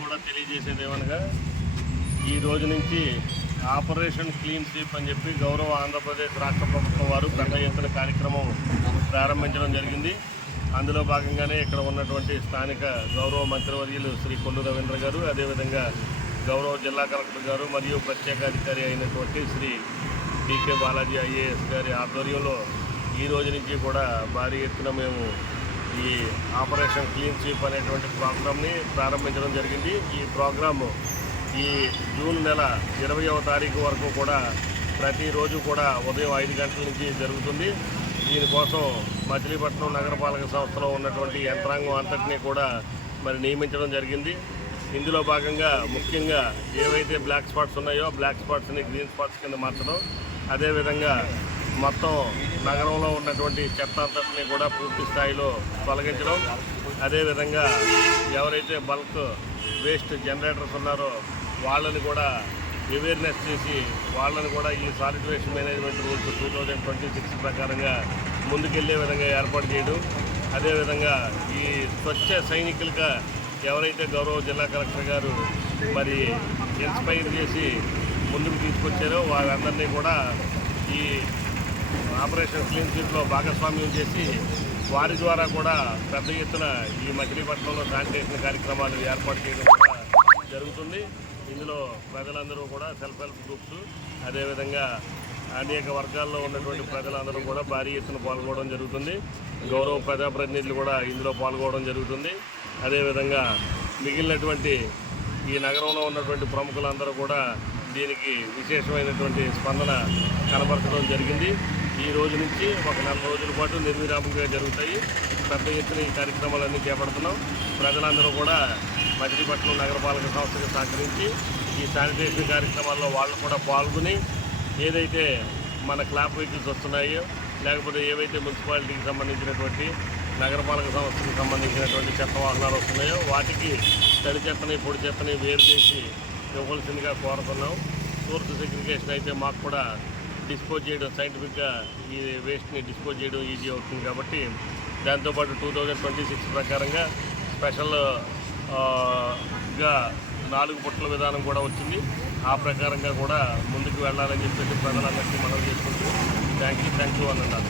కూడా తెలియజేసేది ఏమనగా ఈ రోజు నుంచి ఆపరేషన్ క్లీన్ స్వీప్ అని చెప్పి గౌరవ ఆంధ్రప్రదేశ్ రాష్ట్ర ప్రభుత్వం వారు పెద్ద ఎత్తున కార్యక్రమం ప్రారంభించడం జరిగింది. అందులో భాగంగానే ఇక్కడ ఉన్నటువంటి స్థానిక గౌరవ మంత్రివర్యులు శ్రీ కొల్లు రవీంద్ర గారు, అదేవిధంగా గౌరవ జిల్లా కలెక్టర్ గారు మరియు ప్రత్యేక అధికారి అయినటువంటి శ్రీ డికే బాలాజీ ఐఏఎస్ గారి ఆధ్వర్యంలో ఈ రోజు నుంచి కూడా భారీ ఎత్తున మేము ఈ ఆపరేషన్ క్లీన్ స్వీప్ అనేటువంటి ప్రోగ్రామ్ని ప్రారంభించడం జరిగింది. ఈ ప్రోగ్రాము ఈ జూన్ నెల 20వ తారీఖు వరకు కూడా ప్రతిరోజు కూడా ఉదయం 5 గంటల నుంచి జరుగుతుంది. దీనికోసం మచిలీపట్నం నగరపాలక సంస్థలో ఉన్నటువంటి యంత్రాంగం అంతటినీ కూడా మరి నియమించడం జరిగింది. ఇందులో భాగంగా ముఖ్యంగా ఏవైతే బ్లాక్ స్పాట్స్ ఉన్నాయో బ్లాక్ స్పాట్స్ని గ్రీన్ స్పాట్స్ కింద మార్చడం, అదేవిధంగా మొత్తం నగరంలో ఉన్నటువంటి చెత్త అంతటిని కూడా పూర్తి స్థాయిలో తొలగించడం, అదేవిధంగా ఎవరైతే బల్క్ వేస్ట్ జనరేటర్స్ ఉన్నారో వాళ్ళని కూడా అవేర్నెస్ చేసి వాళ్ళని కూడా ఈ సాలిడ్ వేస్ట్ మేనేజ్మెంట్ రూల్స్ 2026 ప్రకారంగా ముందుకెళ్లే విధంగా ఏర్పాటు చేయడం, అదేవిధంగా ఈ స్వచ్ఛ సైనికులుగా ఎవరైతే గౌరవ జిల్లా కలెక్టర్ గారు మరి ఇన్స్పైర్ చేసి ముందుకు తీసుకొచ్చారో వారందరినీ కూడా ఈ ఆపరేషన్ క్లీన్ స్వీప్లో భాగస్వామ్యం చేసి వారి ద్వారా కూడా పెద్ద ఎత్తున ఈ మచిలీపట్నంలో శానిటేషన్ కార్యక్రమాలు ఏర్పాటు చేయడం కూడా జరుగుతుంది. ఇందులో ప్రజలందరూ కూడా సెల్ఫ్ హెల్ప్ గ్రూప్స్, అదేవిధంగా అనేక వర్గాల్లో ఉన్నటువంటి ప్రజలందరూ కూడా భారీ ఎత్తున పాల్గొనడం జరుగుతుంది. గౌరవ ప్రజాప్రతినిధులు కూడా ఇందులో పాల్గొనడం జరుగుతుంది. అదేవిధంగా మిగిలినటువంటి ఈ నగరంలో ఉన్నటువంటి ప్రముఖులందరూ కూడా దీనికి విశేషమైనటువంటి స్పందన కనబరచడం జరిగింది. ఈ రోజు నుంచి ఒక 4 రోజుల పాటు నిర్విరామంగా జరుగుతాయి. పెద్ద ఎత్తున ఈ కార్యక్రమాలన్నీ చేపడుతున్నాం. ప్రజలందరూ కూడా మచిలీపట్నం నగరపాలక సంస్థకు సహకరించి ఈ శానిటేషన్ కార్యక్రమాల్లో వాళ్ళు కూడా పాల్గొని ఏదైతే మన క్లాప్ వెహికల్స్ వస్తున్నాయో లేకపోతే ఏవైతే మున్సిపాలిటీకి సంబంధించినటువంటి నగరపాలక సంస్థకు సంబంధించినటువంటి చెత్త వాహనాలు వస్తున్నాయో వాటికి తడి చెత్తని పొడి చెత్తని వేరు చేసి ఇవ్వాల్సిందిగా కోరుతున్నాం. సోర్స్ సెగ్రిగేషన్ అయితే మాకు కూడా డిస్పోజ్ చేయడం సైంటిఫిక్గా ఈ వేస్ట్ని డిస్పోజ్ చేయడం ఈజీ అవుతుంది కాబట్టి దాంతోపాటు 2026 ప్రకారంగా స్పెషల్గా 4 పుట్ల విధానం కూడా వచ్చింది. ఆ ప్రకారంగా కూడా ముందుకు వెళ్ళాలని చెప్పేసి ప్రజలందరికీ మనం చేసుకుంటూ థ్యాంక్ యూ అని అన్నారు.